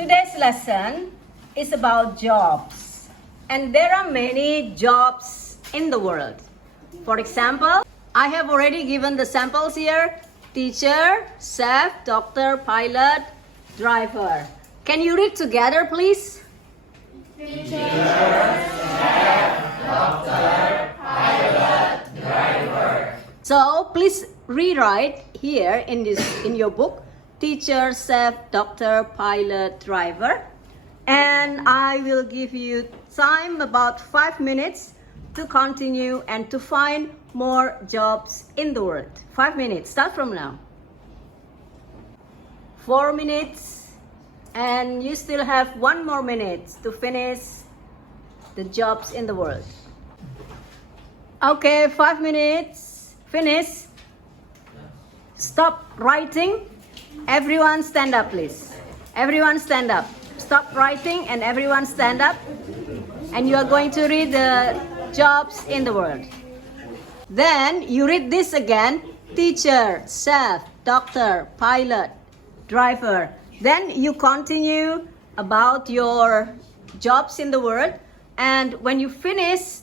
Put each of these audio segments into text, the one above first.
Today's lesson is about jobs, and there are many jobs in the world. For example, I have already given the samples here: teacher, chef, doctor, pilot, driver. Can you read together, please? Teacher, chef, doctor, pilot, driver. So please rewrite here in your book: teacher, chef, doctor, pilot, driver. And I will give you time about 5 minutes to continue and to find more jobs in the world. 5 minutes, start from now. 4 minutes, and you still have 1 more minute to finish the jobs in the world. Okay, 5 minutes, finish. Stop writing. Everyone stand up, please. Everyone stand up. Stop writing and everyone stand up. And you are going to read the jobs in the world. Then you read this again: teacher, chef, doctor, pilot, driver. Then you continue about your jobs in the world, and when you finish,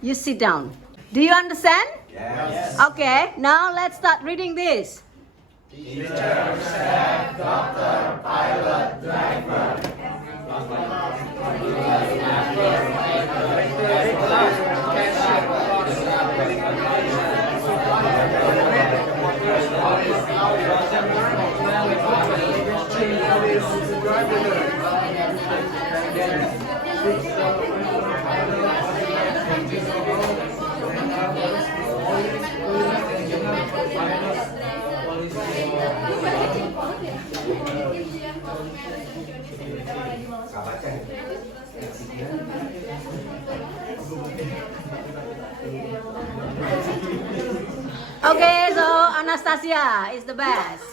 you sit down. Do you understand? Yes. Okay, now let's start reading this. Teacher, chef, doctor, pilot, driver. Okay, so Anastasia is the best.